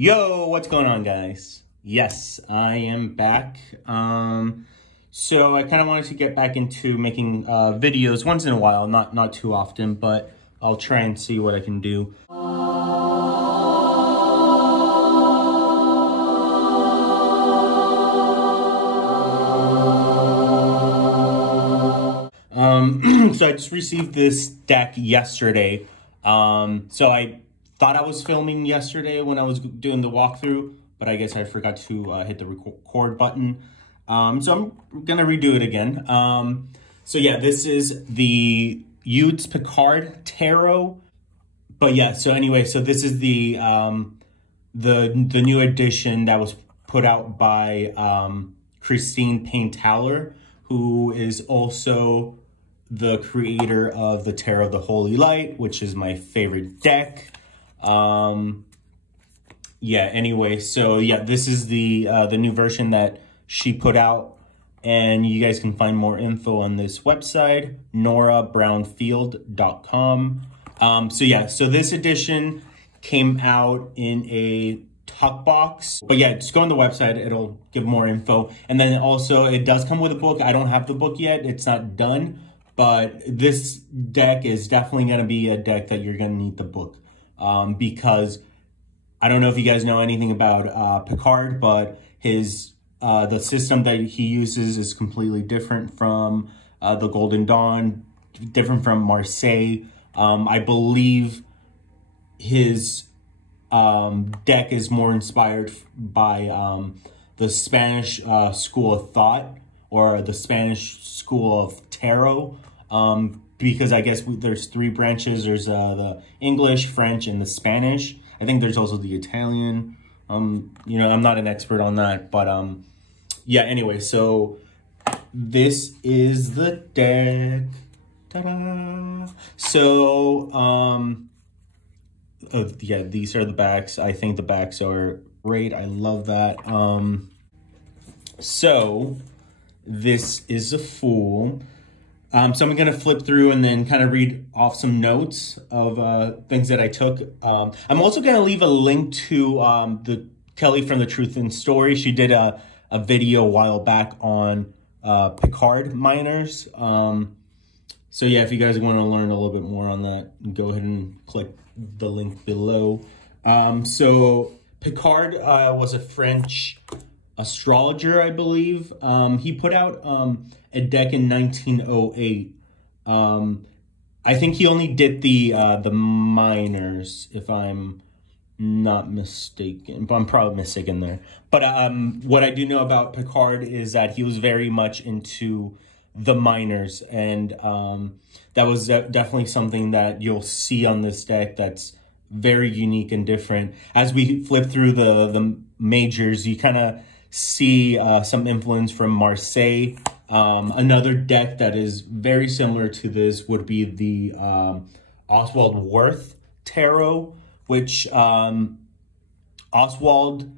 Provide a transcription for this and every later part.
Yo, what's going on, guys? Yes, I am back. So I kind of wanted to get back into making videos once in a while, not too often, but I'll try and see what I can do. So I just received this deck yesterday. So I thought I was filming yesterday when I was doing the walkthrough, but I guess I forgot to hit the record button. So I'm gonna redo it again. So yeah, this is the Eudes Picard Tarot. But yeah, so anyway, so this is the new edition that was put out by Christine Payne-Taller, who is also the creator of the Tarot of the Holy Light, which is my favorite deck. Yeah, anyway, so yeah, this is the new version that she put out, and you guys can find more info on this website, norabrownfield.com. So yeah, so this edition came out in a tuck box, but yeah, just go on the website, it'll give more info. And then also it does come with a book. I don't have the book yet, it's not done, but this deck is definitely going to be a deck that you're going to need the book, because I don't know if you guys know anything about Picard, but his the system that he uses is completely different from the Golden Dawn, different from Marseille. I believe his deck is more inspired by the Spanish school of thought, or the Spanish school of tarot, because I guess there's three branches. There's the English, French, and the Spanish. I think there's also the Italian. You know, I'm not an expert on that, but yeah, anyway, so this is the deck. Ta-da! So, yeah, these are the backs. I think the backs are great. I love that. So this is a Fool. So I'm going to flip through and then kind of read off some notes of things that I took. I'm also going to leave a link to the Kelly from the Truth in Story. She did a video a while back on Picard miners. So yeah, if you guys want to learn a little bit more on that, go ahead and click the link below. So Picard was a French astrologer, I believe. He put out a deck in 1908. I think he only did the minors, if I'm not mistaken, but I'm probably mistaken there. But what I do know about Picard is that he was very much into the minors, and that was definitely something that you'll see on this deck that's very unique and different. As we flip through the majors, you kind of see some influence from Marseille. Another deck that is very similar to this would be the Oswald Worth Tarot, which Oswald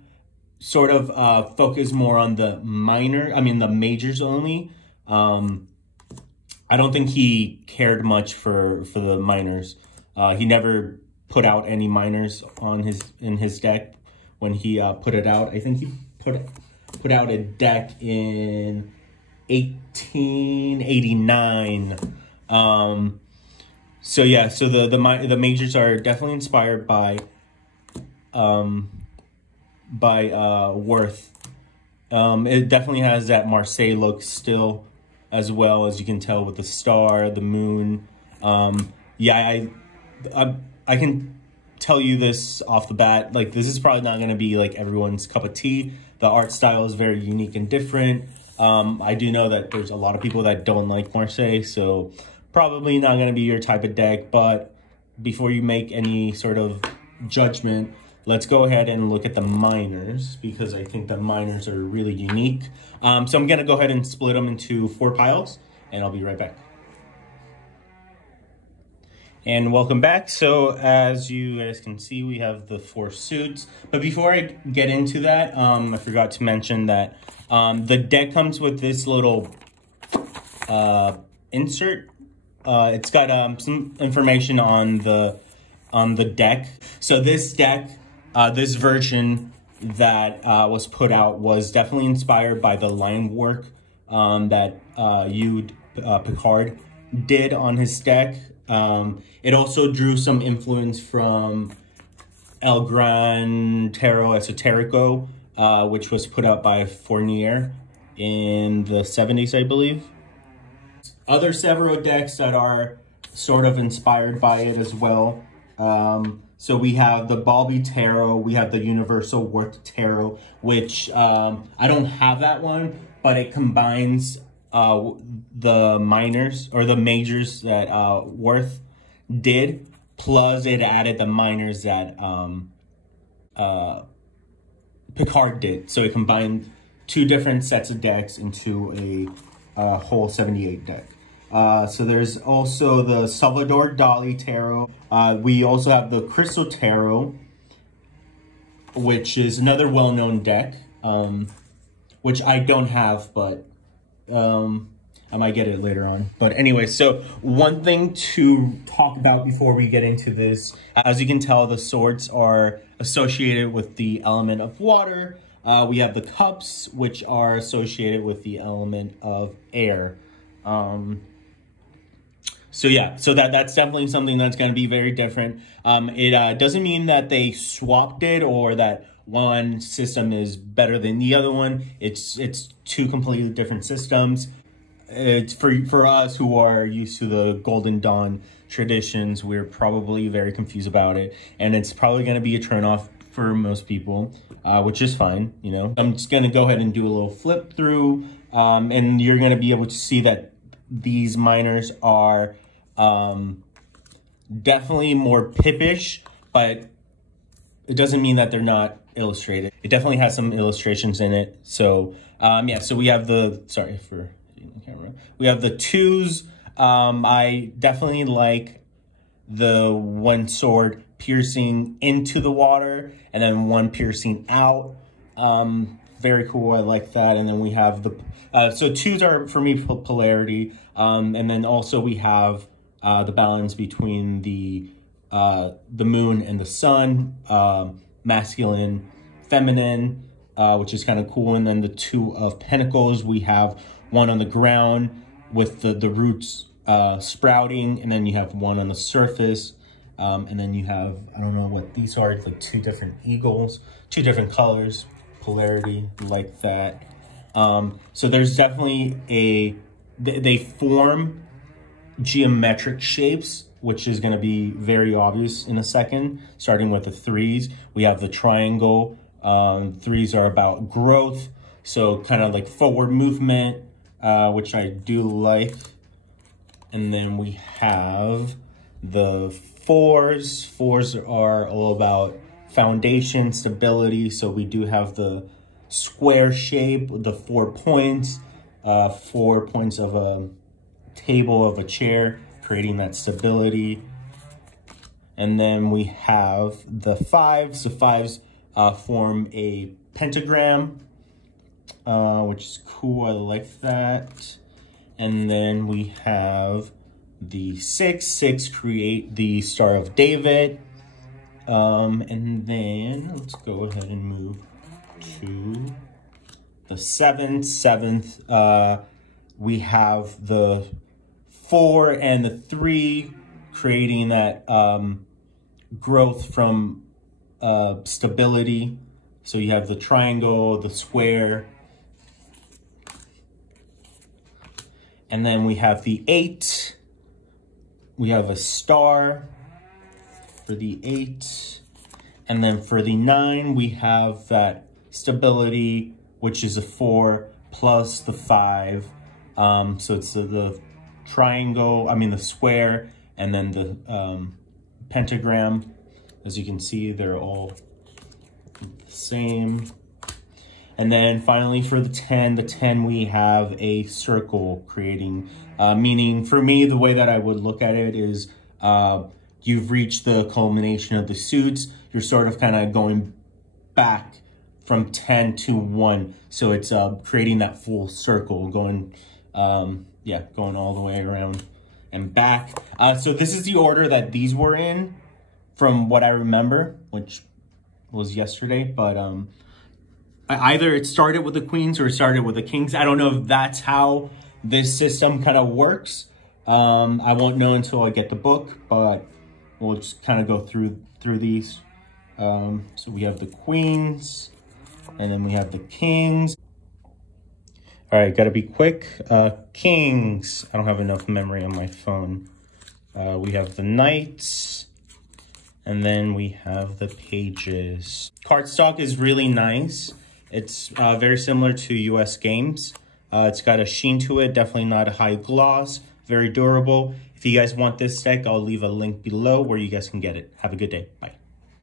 sort of focused more on the majors only. I don't think he cared much for the minors. He never put out any minors on in his deck when he put it out. I think he put out a deck in 1889. So yeah, so the majors are definitely inspired by Worth. It definitely has that Marseille look still, as well, as you can tell with the star, the moon. Yeah, I can tell you this off the bat, like, this is probably not going to be like everyone's cup of tea. The art style is very unique and different. I do know that there's a lot of people that don't like Marseille, so probably not going to be your type of deck. But before you make any sort of judgment, let's go ahead and look at the minors, because I think the minors are really unique. So I'm going to go ahead and split them into 4 piles, and I'll be right back. And welcome back. So as you guys can see, we have the 4 suits. But before I get into that, I forgot to mention that the deck comes with this little insert. It's got some information on the deck. So this deck this version that was put out was definitely inspired by the line work that Eudes Picard did on his deck. It also drew some influence from El Gran Tarot Esoterico, which was put out by Fournier in the 70s, I believe. Other Severo decks that are sort of inspired by it as well. So we have the Balby Tarot, we have the Universal Worth Tarot, which I don't have that one, but it combines the minors or the majors that Worth did, plus it added the minors that Picard did. So it combined two different sets of decks into a whole 78 deck. So there's also the Salvador Dali Tarot. We also have the Crystal Tarot, which is another well-known deck, which I don't have, but I might get it later on. But anyway, so one thing to talk about before we get into this, as you can tell, the swords are associated with the element of water. We have the cups, which are associated with the element of air. So yeah, so that's definitely something that's going to be very different. It doesn't mean that they swapped it or that one system is better than the other one. It's two completely different systems. It's for us who are used to the Golden Dawn traditions, we're probably very confused about it, and it's probably going to be a turnoff for most people, which is fine. You know, I'm just going to go ahead and do a little flip through, and you're going to be able to see that these minors are definitely more pippish, but it doesn't mean that they're not illustrated. It definitely has some illustrations in it. So yeah, so we have the, sorry for the camera. We have the twos. I definitely like the one sword piercing into the water and then one piercing out. Very cool. I like that. And then we have the, so twos are for me polarity. And then also we have the balance between the moon and the sun, masculine, feminine, which is kind of cool. And then the two of pentacles, we have one on the ground with the roots sprouting, and then you have one on the surface. And then you have, I don't know what these are, like two different eagles, two different colors, polarity, like that. So there's definitely they form geometric shapes, which is going to be very obvious in a second, starting with the threes. We have the triangle. Threes are about growth, so kind of like forward movement, which I do like. And then we have the fours. Fours are all about foundation, stability. So we do have the square shape, the 4 points, 4 points of a table, of a chair, creating that stability. And then we have the fives. The fives form a pentagram, which is cool. I like that. And then we have the six create the Star of David. And then let's go ahead and move to the seventh. We have the 4 and the 3 creating that growth from stability. So you have the triangle, the square, and then we have the 8. We have a star for the 8. And then for the 9, we have that stability, which is a 4 plus the 5. So it's the triangle, the square, and then the pentagram. As you can see, they're all the same. And then finally for the 10 we have a circle creating, meaning for me, the way that I would look at it is you've reached the culmination of the suits. You're sort of kind of going back from 10 to 1. So it's creating that full circle, going, going all the way around and back. So this is the order that these were in from what I remember, which was yesterday, but either it started with the queens or it started with the kings. I don't know if that's how this system kind of works. I won't know until I get the book, but we'll just kind of go through these. So we have the queens, and then we have the kings. All right, gotta be quick. Kings. I don't have enough memory on my phone. We have the knights, and then we have the pages. Cardstock is really nice. It's very similar to US games. It's got a sheen to it, definitely not a high gloss, very durable. If you guys want this deck, I'll leave a link below where you guys can get it. Have a good day. Bye.